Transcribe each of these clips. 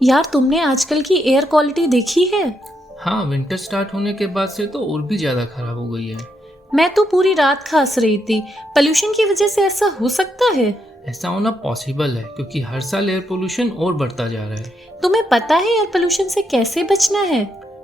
यार तुमने आजकल की एयर क्वालिटी देखी है? हाँ, विंटर स्टार्ट होने के बाद से तो और भी ज़्यादा खराब हो गई है। मैं तो पूरी रात खांस रही थी। पोल्यूशन की वजह से ऐसा हो सकता है? ऐसा होना पॉसिबल है क्योंकि हर साल एयर पोल्यूशन और बढ़ता जा रहा है। तुम्हें पता है एयर पोल्यूशन से कैसे बचना है?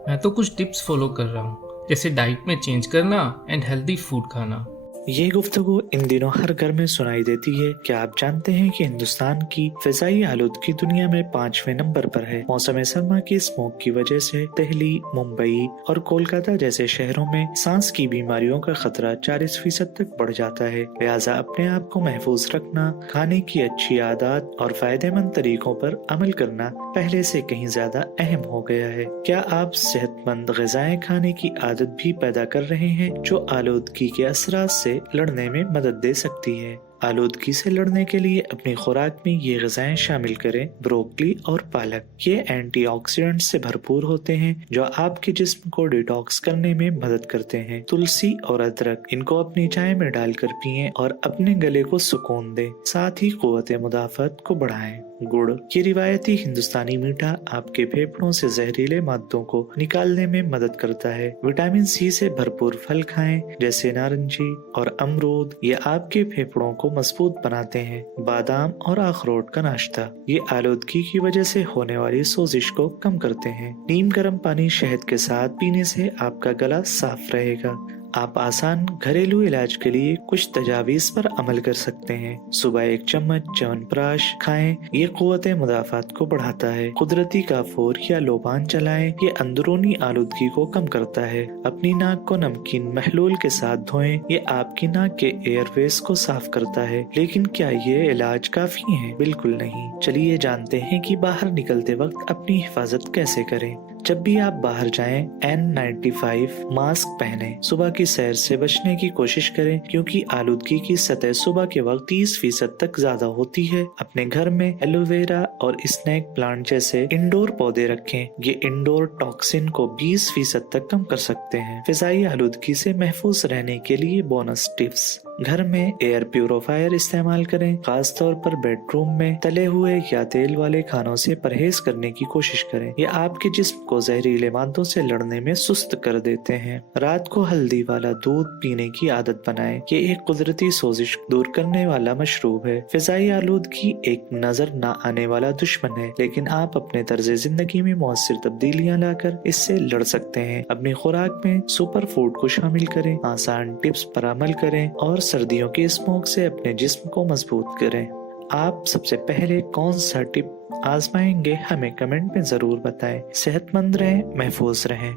मैं तो कुछ टिप्स फॉलो कर रहा हूँ, जैसे डाइट में चेंज करना एंड हेल्दी फूड खाना। ये गुफ्तगू इन दिनों हर घर में सुनाई देती है। क्या आप जानते हैं कि हिंदुस्तान की फिजाई आलूदगी दुनिया में 5वें नंबर पर है। मौसम सरमा की स्मोक की वजह से दिल्ली, मुंबई और कोलकाता जैसे शहरों में सांस की बीमारियों का खतरा 40% तक बढ़ जाता है। लिहाजा अपने आप को महफूज रखना, खाने की अच्छी आदत और फायदेमंद तरीकों पर अमल करना पहले से कहीं ज्यादा अहम हो गया है। क्या आप सेहतमंद ग़िज़ाएं खाने की आदत भी पैदा कर रहे हैं जो आलूदगी के असरात से लड़ने में मदद दे सकती है? आलूदगी से लड़ने के लिए अपनी खुराक में ये ग़िज़ाएं शामिल करें। ब्रोकली और पालक ये एंटीऑक्सीडेंट से भरपूर होते हैं जो आपके जिस्म को डिटॉक्स करने में मदद करते हैं। तुलसी और अदरक इनको अपनी चाय में डालकर पिएं और अपने गले को सुकून दें, साथ ही क़ुव्वत मुदाफ़त को बढ़ाएं। गुड़ ये रिवायती हिंदुस्तानी मीठा आपके फेफड़ों से जहरीले मादों को निकालने में मदद करता है। विटामिन सी से भरपूर फल खाएं जैसे नारंगी और अमरूद, ये आपके फेफड़ों को मजबूत बनाते हैं। बादाम और अखरोट का नाश्ता ये आलूदगी की वजह से होने वाली सोजिश को कम करते हैं। नीम गर्म पानी शहद के साथ पीने से आपका गला साफ रहेगा। आप आसान घरेलू इलाज के लिए कुछ तजावीज़ पर अमल कर सकते हैं। सुबह 1 चम्मच च्यवनप्राश खाएं, ये क़ुव्वत मुदाफ़ात को बढ़ाता है। कुदरती काफूर या लोबान चलाएं, ये अंदरूनी आलूदगी को कम करता है। अपनी नाक को नमकीन महलूल के साथ धोएं, ये आपकी नाक के एयरवेज को साफ करता है। लेकिन क्या ये इलाज काफी है? बिल्कुल नहीं। चलिए जानते हैं कि बाहर निकलते वक्त अपनी हिफाजत कैसे करें। जब भी आप बाहर जाएं, N95 मास्क पहनें। सुबह की सैर से बचने की कोशिश करें क्योंकि आलूदगी की सतह सुबह के वक्त 30% तक ज्यादा होती है। अपने घर में एलोवेरा और स्नेक प्लांट जैसे इंडोर पौधे रखें, ये इंडोर टॉक्सिन को 20% तक कम कर सकते हैं। फिजाई आलूदगी से महफूज रहने के लिए बोनस टिप्स: घर में एयर प्यूरोफायर इस्तेमाल करें, खास तौर पर बेडरूम में तले हुए या तेल वाले खानों से परहेज करने की कोशिश करें, ये आपके जिस्म को जहरीले मादों से लड़ने में सुस्त कर देते हैं। रात को हल्दी वाला दूध पीने की आदत बनाएं, ये एक कुदरती सोजिश दूर करने वाला मशरूब है। फिजाई आलूदगी एक नजर न आने वाला दुश्मन है, लेकिन आप अपने तर्ज जिंदगी में मौसर तब्दीलियां लाकर इससे लड़ सकते हैं। अपनी खुराक में सुपर फूड को शामिल करें, आसान टिप्स पर अमल करें और सर्दियों की स्मोक से अपने जिस्म को मजबूत करें। आप सबसे पहले कौन सा टिप आजमाएंगे? हमें कमेंट में जरूर बताएं। सेहतमंद रहें, महफूज रहें।